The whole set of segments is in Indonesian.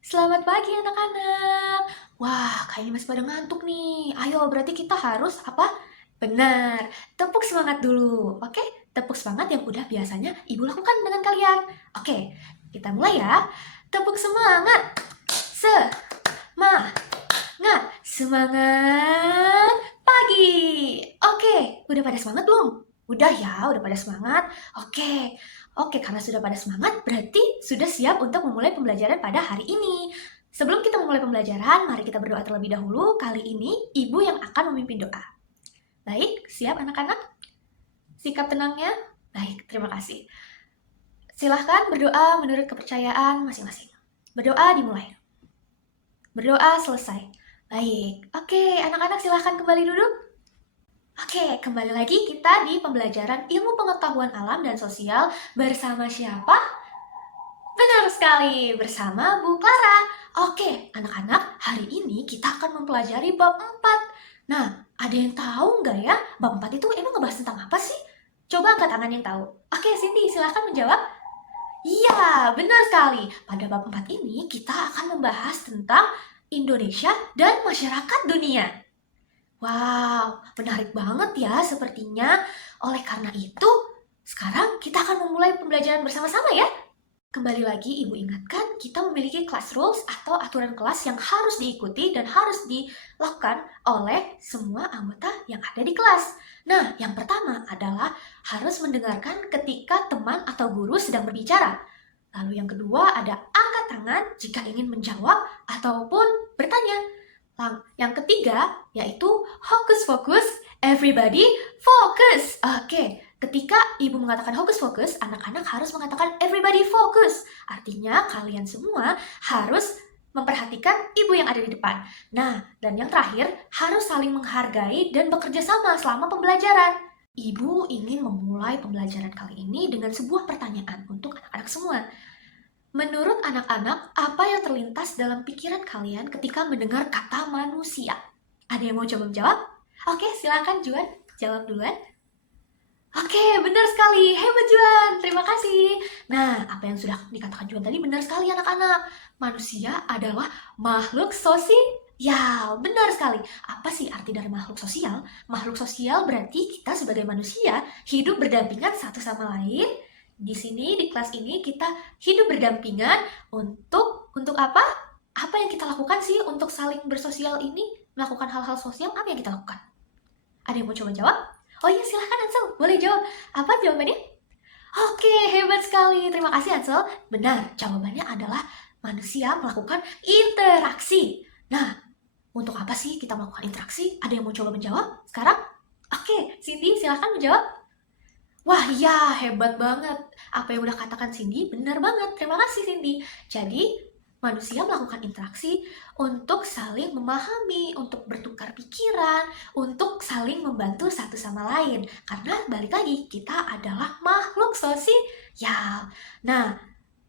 Selamat pagi anak-anak. Wah, kayaknya masih pada ngantuk nih. Ayo, berarti kita harus apa? Benar, tepuk semangat dulu. Oke, tepuk semangat yang udah biasanya ibu lakukan dengan kalian. Oke, kita mulai ya. Tepuk semangat. Semangat pagi. Oke, udah pada semangat belum? Udah ya, udah pada semangat. Oke, oke, karena sudah pada semangat, berarti sudah siap untuk memulai pembelajaran pada hari ini. Sebelum kita memulai pembelajaran, mari kita berdoa terlebih dahulu. Kali ini, ibu yang akan memimpin doa. Baik, siap anak-anak? Sikap tenangnya? Baik, terima kasih. Silahkan berdoa menurut kepercayaan masing-masing. Berdoa dimulai. Berdoa selesai. Baik, oke, anak-anak silahkan kembali duduk. Oke, kembali lagi kita di pembelajaran ilmu pengetahuan alam dan sosial bersama siapa? Benar sekali, bersama Bu Clara. Oke, anak-anak, hari ini kita akan mempelajari bab 4. Nah, ada yang tahu nggak ya, bab 4 itu emang ngebahas tentang apa sih? Coba angkat tangan yang tahu. Oke, Cindy, silahkan menjawab. Iya, benar sekali. Pada bab 4 ini kita akan membahas tentang Indonesia dan masyarakat dunia. Wow, menarik banget ya sepertinya. Oleh karena itu, sekarang kita akan memulai pembelajaran bersama-sama ya. Kembali lagi Ibu ingatkan, kita memiliki class rules atau aturan kelas yang harus diikuti dan harus dilakukan oleh semua anggota yang ada di kelas. Nah, yang pertama adalah harus mendengarkan ketika teman atau guru sedang berbicara. Lalu yang kedua ada angkat tangan jika ingin menjawab ataupun bertanya. Yang ketiga yaitu hokus pokus, everybody focus. Oke, ketika ibu mengatakan hokus pokus, anak-anak harus mengatakan everybody focus. Artinya kalian semua harus memperhatikan ibu yang ada di depan. Nah, dan yang terakhir harus saling menghargai dan bekerja sama selama pembelajaran. Ibu ingin memulai pembelajaran kali ini dengan sebuah pertanyaan untuk anak-anak semua. Menurut anak-anak, apa yang terlintas dalam pikiran kalian ketika mendengar kata manusia? Ada yang mau coba menjawab? Oke, silakan Juan, jawab duluan. Oke, benar sekali. Hebat Juan, terima kasih. Nah, apa yang sudah dikatakan Juan tadi benar sekali anak-anak. Manusia adalah makhluk sosial. Benar sekali. Apa sih arti dari makhluk sosial? Makhluk sosial berarti kita sebagai manusia hidup berdampingan satu sama lain. Di sini, di kelas ini, kita hidup berdampingan untuk apa? Apa yang kita lakukan sih untuk saling bersosial ini? Melakukan hal-hal sosial, apa yang kita lakukan? Ada yang mau coba jawab? Oh iya, silahkan Ansel, boleh jawab. Apa jawabannya? Oke, hebat sekali. Terima kasih Ansel. Benar, jawabannya adalah manusia melakukan interaksi. Nah, untuk apa sih kita melakukan interaksi? Ada yang mau coba menjawab sekarang? Oke, Cindy silahkan menjawab. Wah iya, hebat banget. Apa yang udah katakan Cindy benar banget. Terima kasih Cindy. Jadi, manusia melakukan interaksi untuk saling memahami, untuk bertukar pikiran, untuk saling membantu satu sama lain. Karena balik lagi, kita adalah makhluk sosial. Nah,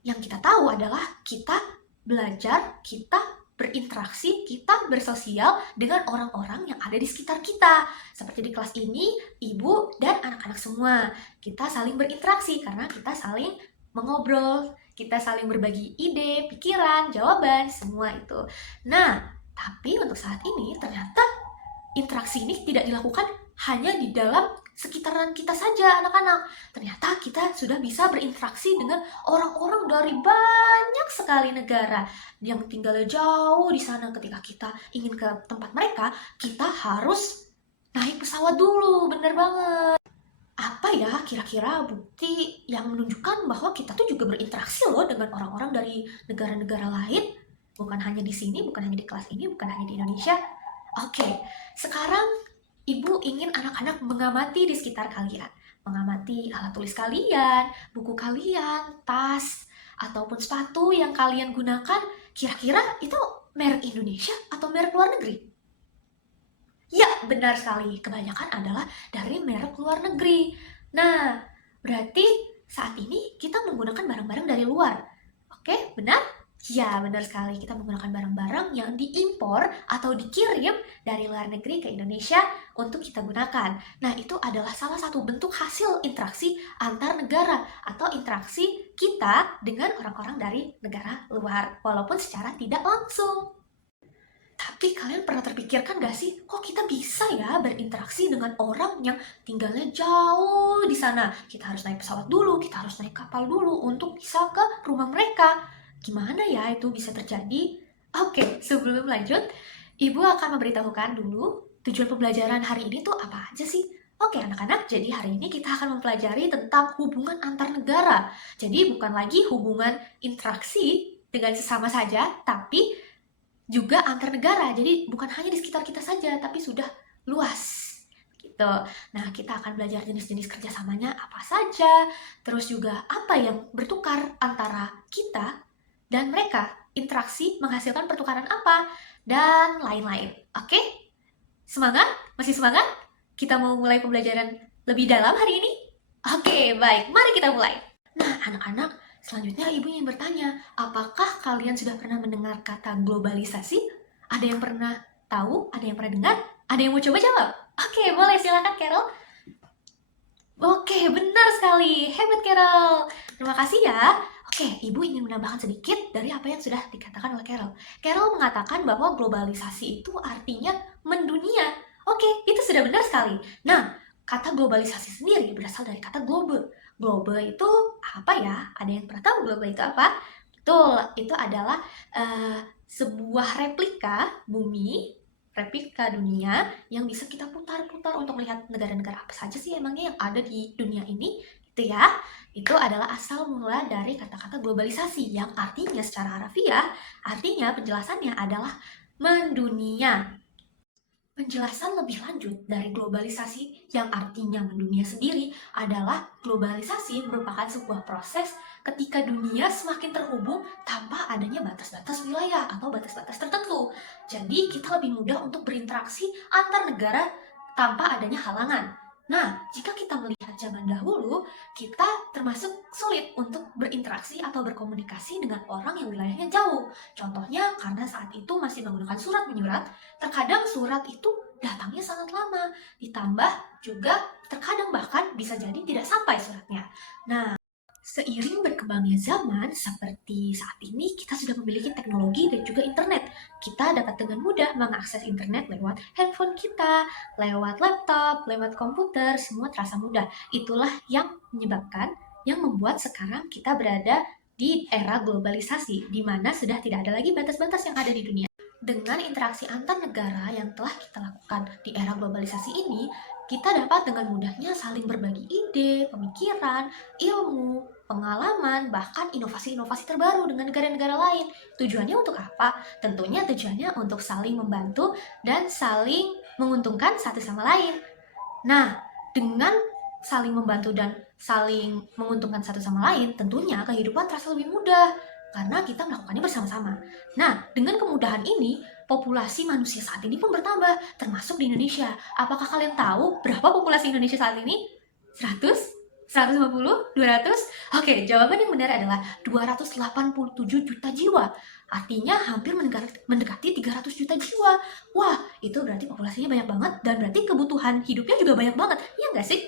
yang kita tahu adalah kita belajar, kita berinteraksi, kita bersosial dengan orang-orang yang ada di sekitar kita. Seperti di kelas ini, ibu dan anak-anak semua. Kita saling berinteraksi karena kita saling mengobrol, kita saling berbagi ide, pikiran, jawaban, semua itu. Nah, tapi untuk saat ini ternyata interaksi ini tidak dilakukan hanya di dalam sekitaran kita saja anak-anak. Ternyata kita sudah bisa berinteraksi dengan orang-orang dari banyak sekali negara yang tinggalnya jauh di sana. Ketika kita ingin ke tempat mereka, kita harus naik pesawat dulu, bener banget. Apa ya kira-kira bukti yang menunjukkan bahwa kita tuh juga berinteraksi loh dengan orang-orang dari negara-negara lain? Bukan hanya di sini, bukan hanya di kelas ini, bukan hanya di Indonesia. Oke, sekarang Ibu ingin anak-anak mengamati di sekitar kalian. Mengamati alat tulis kalian, buku kalian, tas, ataupun sepatu yang kalian gunakan. Kira-kira itu merek Indonesia atau merek luar negeri? Ya, benar sekali. Kebanyakan adalah dari merek luar negeri. Nah, berarti saat ini kita menggunakan barang-barang dari luar. Oke, benar? Ya, benar sekali. Kita menggunakan barang-barang yang diimpor atau dikirim dari luar negeri ke Indonesia untuk kita gunakan. Nah, itu adalah salah satu bentuk hasil interaksi antar negara atau interaksi kita dengan orang-orang dari negara luar, walaupun secara tidak langsung. Tapi kalian pernah terpikirkan gak sih, kok kita bisa ya berinteraksi dengan orang yang tinggalnya jauh di sana? Kita harus naik pesawat dulu, kita harus naik kapal dulu untuk bisa ke rumah mereka. Gimana ya itu bisa terjadi? Oke, sebelum lanjut, Ibu akan memberitahukan dulu tujuan pembelajaran hari ini tuh apa aja sih? Oke anak-anak, jadi hari ini kita akan mempelajari tentang hubungan antar negara. Jadi bukan lagi hubungan interaksi dengan sesama saja, tapi juga antar negara. Jadi bukan hanya di sekitar kita saja, tapi sudah luas gitu. Nah, kita akan belajar jenis-jenis kerjasamanya apa saja, terus juga apa yang bertukar antara kita dan mereka, interaksi menghasilkan pertukaran apa, dan lain-lain. Oke? Semangat? Masih semangat? Kita mau mulai pembelajaran lebih dalam hari ini? Oke, baik. Mari kita mulai. Nah, anak-anak, selanjutnya Ibu ingin bertanya, apakah kalian sudah pernah mendengar kata globalisasi? Ada yang pernah tahu? Ada yang pernah dengar? Ada yang mau coba jawab? Oke, boleh silakan Carol. Oke, benar sekali. Hebat Carol. Terima kasih ya. Oke, Ibu ingin menambahkan sedikit dari apa yang sudah dikatakan oleh Carol. Carol mengatakan bahwa globalisasi itu artinya mendunia. Oke, itu sudah benar sekali. Nah, kata globalisasi sendiri berasal dari kata globe. Globe itu apa ya? Ada yang pernah tahu globe itu apa? Betul, itu adalah sebuah replika bumi, replika dunia yang bisa kita putar-putar untuk melihat negara-negara apa saja sih emangnya yang ada di dunia ini, gitu ya. Itu adalah asal mula dari kata-kata globalisasi yang artinya secara harfiah, artinya penjelasannya adalah mendunia. Penjelasan lebih lanjut dari globalisasi yang artinya mendunia sendiri adalah globalisasi merupakan sebuah proses ketika dunia semakin terhubung tanpa adanya batas-batas wilayah atau batas-batas tertentu. Jadi kita lebih mudah untuk berinteraksi antar negara tanpa adanya halangan. Nah, jika kita melihat zaman dahulu, kita termasuk sulit untuk berinteraksi atau berkomunikasi dengan orang yang wilayahnya jauh. Contohnya karena saat itu masih menggunakan surat menyurat, terkadang surat itu datangnya sangat lama, ditambah juga terkadang bahkan bisa jadi tidak sampai suratnya. Nah, seiring berkembangnya zaman seperti saat ini, kita sudah memiliki teknologi dan juga internet. Kita dapat dengan mudah mengakses internet lewat handphone kita, lewat laptop, lewat komputer, semua terasa mudah. Itulah yang menyebabkan, yang membuat sekarang kita berada di era globalisasi, di mana sudah tidak ada lagi batas-batas yang ada di dunia. Dengan interaksi antar negara yang telah kita lakukan di era globalisasi ini, kita dapat dengan mudahnya saling berbagi ide, pemikiran, ilmu, pengalaman, bahkan inovasi-inovasi terbaru dengan negara-negara lain. Tujuannya untuk apa? Tentunya tujuannya untuk saling membantu dan saling menguntungkan satu sama lain. Nah, dengan saling membantu dan saling menguntungkan satu sama lain, tentunya kehidupan terasa lebih mudah karena kita melakukannya bersama-sama. Nah, dengan kemudahan ini, populasi manusia saat ini pun bertambah, termasuk di Indonesia. Apakah kalian tahu berapa populasi Indonesia saat ini? 100? 150? 200? Oke, jawaban yang benar adalah 287 juta jiwa. Artinya hampir mendekati 300 juta jiwa. Wah, itu berarti populasinya banyak banget dan berarti kebutuhan hidupnya juga banyak banget. Iya nggak sih?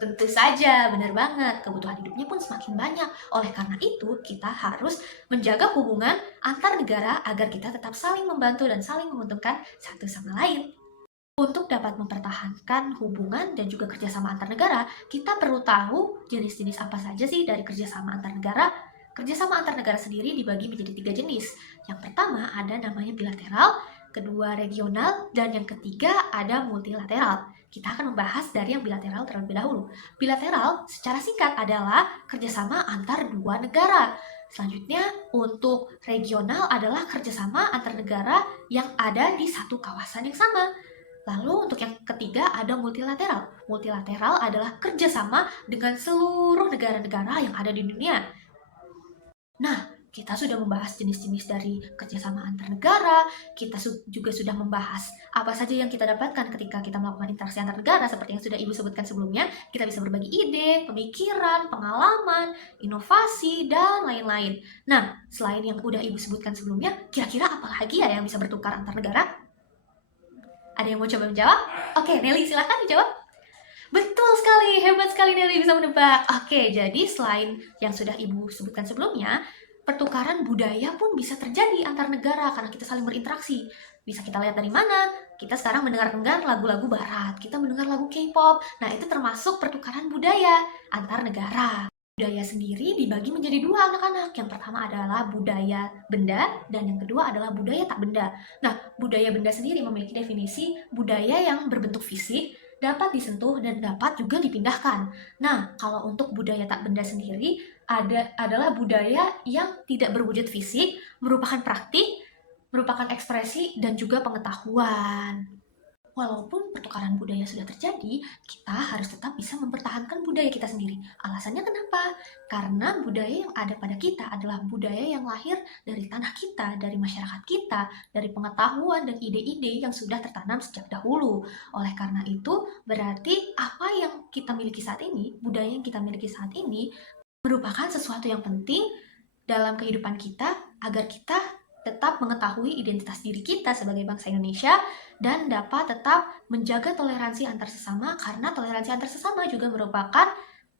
Tentu saja, benar banget. Kebutuhan hidupnya pun semakin banyak. Oleh karena itu, kita harus menjaga hubungan antar negara agar kita tetap saling membantu dan saling menguntungkan satu sama lain. Untuk dapat mempertahankan hubungan dan juga kerjasama antar negara, kita perlu tahu jenis-jenis apa saja sih dari kerjasama antar negara. Kerjasama antar negara sendiri dibagi menjadi 3 jenis. Yang pertama ada namanya bilateral, kedua regional, dan yang ketiga ada multilateral. Kita akan membahas dari yang bilateral terlebih dahulu. Bilateral secara singkat adalah kerjasama antar dua negara. Selanjutnya untuk regional adalah kerjasama antar negara yang ada di satu kawasan yang sama. Lalu untuk yang ketiga ada multilateral. Multilateral adalah kerjasama dengan seluruh negara-negara yang ada di dunia. Nah, kita sudah membahas jenis-jenis dari kerjasama antar negara, kita juga sudah membahas apa saja yang kita dapatkan ketika kita melakukan interaksi antar negara, seperti yang sudah Ibu sebutkan sebelumnya. Kita bisa berbagi ide, pemikiran, pengalaman, inovasi, dan lain-lain. Nah, selain yang udah Ibu sebutkan sebelumnya, kira-kira apa lagi ya yang bisa bertukar antar negara? Ada yang mau coba menjawab? Oke, Nelly silahkan dijawab. Betul sekali, hebat sekali Nelly bisa menebak. Oke, jadi selain yang sudah Ibu sebutkan sebelumnya, pertukaran budaya pun bisa terjadi antar negara karena kita saling berinteraksi. Bisa kita lihat dari mana? Kita sekarang mendengar lagu-lagu barat, kita mendengar lagu K-pop. Nah, itu termasuk pertukaran budaya antar negara. Budaya sendiri dibagi menjadi dua anak-anak. Yang pertama adalah budaya benda dan yang kedua adalah budaya tak benda. Nah, budaya benda sendiri memiliki definisi budaya yang berbentuk fisik, dapat disentuh dan dapat juga dipindahkan. Nah, kalau untuk budaya tak benda sendiri adalah budaya yang tidak berwujud fisik, merupakan praktik, merupakan ekspresi dan juga pengetahuan. Walaupun pertukaran budaya sudah terjadi, kita harus tetap bisa mempertahankan budaya kita sendiri. Alasannya kenapa? Karena budaya yang ada pada kita adalah budaya yang lahir dari tanah kita, dari masyarakat kita, dari pengetahuan dan ide-ide yang sudah tertanam sejak dahulu. Oleh karena itu, berarti apa yang kita miliki saat ini, budaya yang kita miliki saat ini, merupakan sesuatu yang penting dalam kehidupan kita agar kita tetap mengetahui identitas diri kita sebagai bangsa Indonesia dan dapat tetap menjaga toleransi antar sesama karena toleransi antar sesama juga merupakan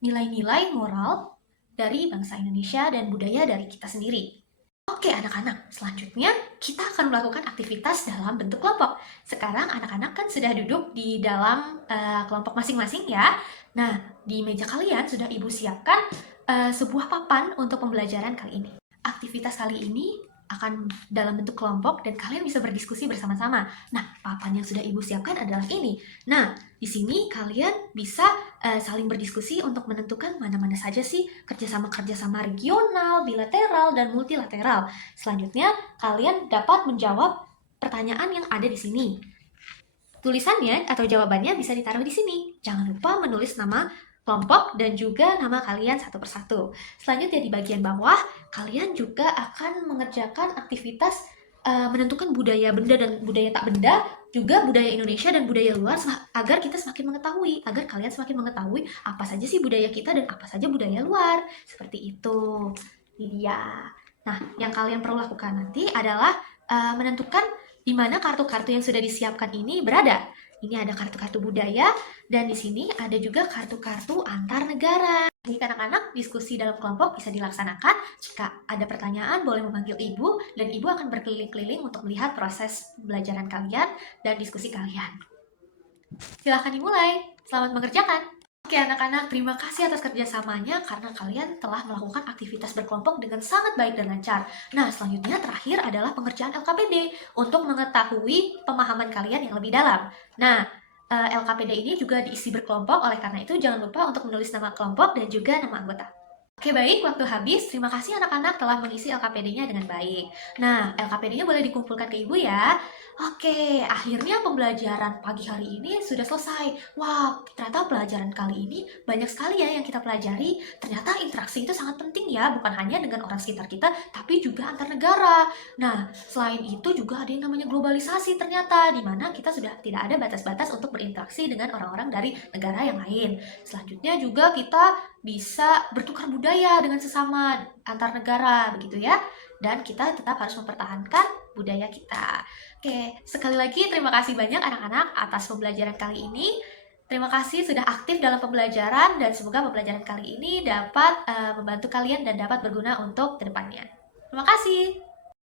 nilai-nilai moral dari bangsa Indonesia dan budaya dari kita sendiri. Oke anak-anak, selanjutnya kita akan melakukan aktivitas dalam bentuk kelompok. Sekarang anak-anak kan sudah duduk di dalam kelompok masing-masing ya. Nah, di meja kalian sudah Ibu siapkan sebuah papan untuk pembelajaran kali ini. Aktivitas kali ini akan dalam bentuk kelompok dan kalian bisa berdiskusi bersama-sama. Nah, papan yang sudah Ibu siapkan adalah ini. Nah, di sini kalian bisa saling berdiskusi untuk menentukan mana-mana saja sih kerjasama-kerjasama regional, bilateral, dan multilateral. Selanjutnya, kalian dapat menjawab pertanyaan yang ada di sini. Tulisannya atau jawabannya bisa ditaruh di sini. Jangan lupa menulis nama kelompok dan juga nama kalian satu persatu. Selanjutnya di bagian bawah, kalian juga akan mengerjakan aktivitas menentukan budaya benda dan budaya tak benda, juga budaya Indonesia dan budaya luar agar kita semakin mengetahui, agar kalian semakin mengetahui apa saja sih budaya kita dan apa saja budaya luar. Seperti itu. Ini dia. Nah, yang kalian perlu lakukan nanti adalah menentukan di mana kartu-kartu yang sudah disiapkan ini berada. Ini ada kartu-kartu budaya, dan di sini ada juga kartu-kartu antar negara. Jadi anak-anak, diskusi dalam kelompok bisa dilaksanakan. Jika ada pertanyaan, boleh memanggil Ibu, dan Ibu akan berkeliling-keliling untuk melihat proses pembelajaran kalian dan diskusi kalian. Silahkan dimulai. Selamat mengerjakan. Oke anak-anak, terima kasih atas kerjasamanya karena kalian telah melakukan aktivitas berkelompok dengan sangat baik dan lancar. Nah, selanjutnya terakhir adalah pengerjaan LKPD untuk mengetahui pemahaman kalian yang lebih dalam. Nah, LKPD ini juga diisi berkelompok, oleh karena itu jangan lupa untuk menulis nama kelompok dan juga nama anggota. Oke baik, waktu habis. Terima kasih anak-anak telah mengisi LKPD-nya dengan baik. Nah, LKPD-nya boleh dikumpulkan ke Ibu ya. Oke, akhirnya pembelajaran pagi hari ini sudah selesai. Wah, ternyata pelajaran kali ini banyak sekali ya yang kita pelajari. Ternyata interaksi itu sangat penting ya, bukan hanya dengan orang sekitar kita, tapi juga antar negara. Nah, selain itu juga ada yang namanya globalisasi ternyata, di mana kita sudah tidak ada batas-batas untuk berinteraksi dengan orang-orang dari negara yang lain. Selanjutnya juga kita bisa bertukar budaya dengan sesama antar negara, begitu ya. Dan kita tetap harus mempertahankan budaya kita. Oke, sekali lagi terima kasih banyak anak-anak atas pembelajaran kali ini. Terima kasih sudah aktif dalam pembelajaran dan semoga pembelajaran kali ini dapat membantu kalian dan dapat berguna untuk kedepannya. Terima kasih.